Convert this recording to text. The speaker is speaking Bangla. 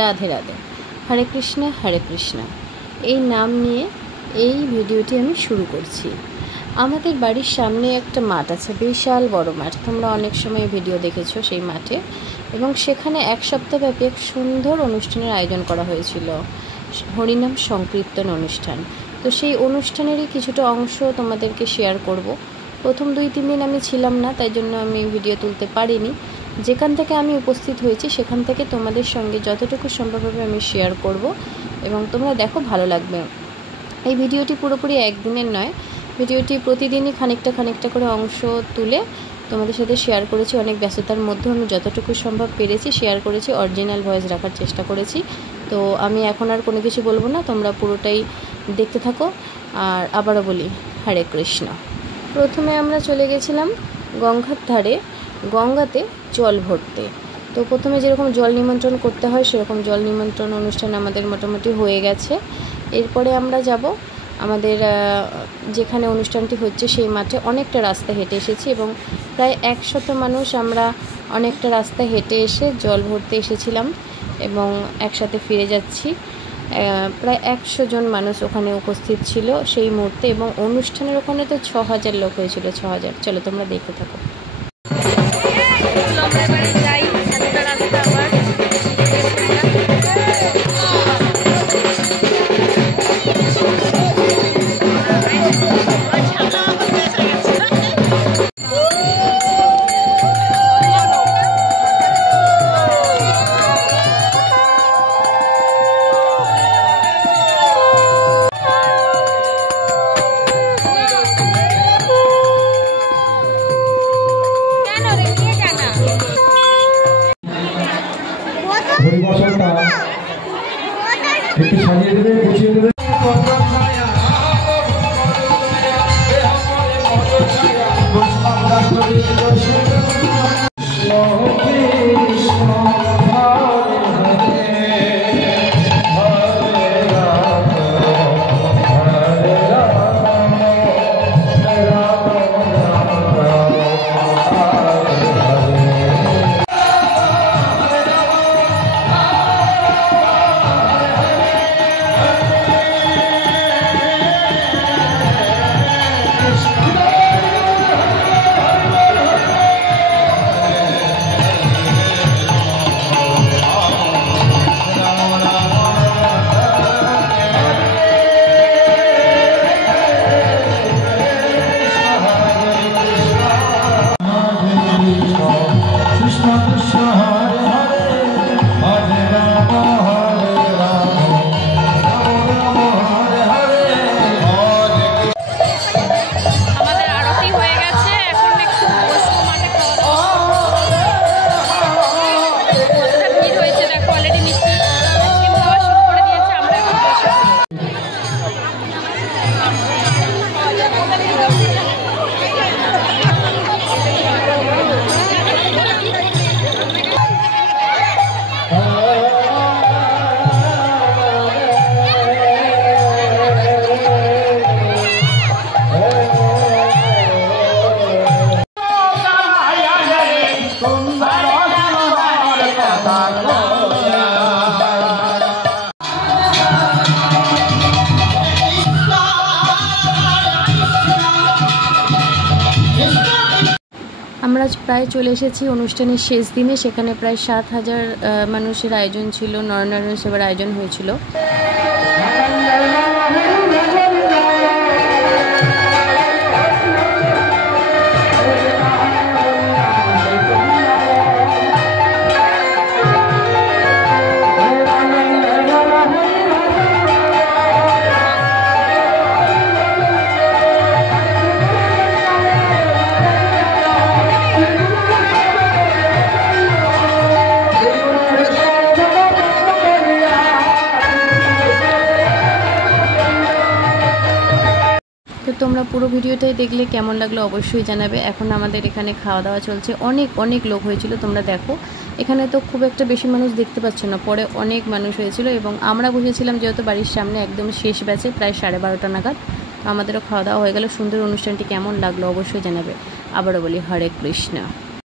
রাধে রাধে। হরে কৃষ্ণ এই নাম নিয়ে এই ভিডিওটি আমি শুরু করছি। আমাদের বাড়ির সামনে একটা মাঠ আছে, বিশাল বড় মাঠ। তোমরা অনেক সময় ভিডিও দেখেছো সেই মাঠে, এবং সেখানে এক সপ্তাহব্যাপী এক সুন্দর অনুষ্ঠানের আয়োজন করা হয়েছিল, হরিনাম সংকীর্তন অনুষ্ঠান। তো সেই অনুষ্ঠানেরই কিছুটা অংশ তোমাদেরকে শেয়ার করব। প্রথম 2-3 দিন আমি ছিলাম না, তাই জন্য আমি ভিডিও তুলতে পারিনি। যেখান থেকে আমি উপস্থিত হয়েছি সেখান থেকে তোমাদের সঙ্গে যতটুকু সম্ভবভাবে আমি শেয়ার করব, এবং তোমরা দেখো, ভালো লাগবে। এই ভিডিওটি পুরোপুরি একদিনের নয়, ভিডিওটি প্রতিদিনই খানিকটা করে অংশ তুলে তোমাদের সাথে শেয়ার করেছি। অনেক ব্যস্ততার মধ্যে আমি যতটুকু সম্ভব পেরেছি শেয়ার করেছি, অরিজিনাল ভয়েস রাখার চেষ্টা করেছি। তো আমি এখন আর কোনো কিছু বলবো না, তোমরা পুরোটাই দেখতে থাকো। আর আবারও বলি, হরে কৃষ্ণ। প্রথমে আমরা চলে গেছিলাম গঙ্গার ধারে, গঙ্গাতে জল ভরতে। তো প্রথমে যেরকম জল নিমন্ত্রণ করতে হয় সেরকম জল নিমন্ত্রণ অনুষ্ঠান আমাদের মোটামুটি হয়ে গেছে। এরপরে আমরা যাব আমাদের যেখানে অনুষ্ঠানটি হচ্ছে সেই মাঠে। অনেকটা রাস্তা হেঁটে এসেছি এবং প্রায় 100 মানুষ আমরা অনেকটা রাস্তা হেঁটে এসে জল ভরতে এসেছিলাম এবং একসাথে ফিরে যাচ্ছি। প্রায় 100 জন মানুষ ওখানে উপস্থিত ছিল সেই মুহূর্তে, এবং অনুষ্ঠানের ওখানে তো 6000 লোক হয়েছিল। 6000। চলো তোমরা দেখতে থাকো। পরিবেশনটা একটু সাজিয়ে দেবে, গুছিয়ে দেবে। আমরা প্রায় চলে এসেছি অনুষ্ঠানের শেষ দিনে। সেখানে প্রায় 7000 মানুষের আয়োজন ছিল, নরনারায়ণ সেবার আয়োজন হয়েছিল। তো তোমরা পুরো ভিডিওটাই দেখলে কেমন লাগলো অবশ্যই জানাবে। এখন আমাদের এখানে খাওয়া দাওয়া চলছে। অনেক লোক হয়েছিল, তোমরা দেখো। এখানে তো খুব একটা বেশি মানুষ দেখতে পাচ্ছ না, পরে অনেক মানুষ হয়েছিল। এবং আমরা বসেছিলাম যেহেতু বাড়ির সামনে, একদম শেষ ব্যাচে, প্রায় 12:30 নাগাদ। আমাদেরও খাওয়া দাওয়া হয়ে গেল। সুন্দর অনুষ্ঠানটি কেমন লাগলো অবশ্যই জানাবে। আবারও বলি, হরে কৃষ্ণ।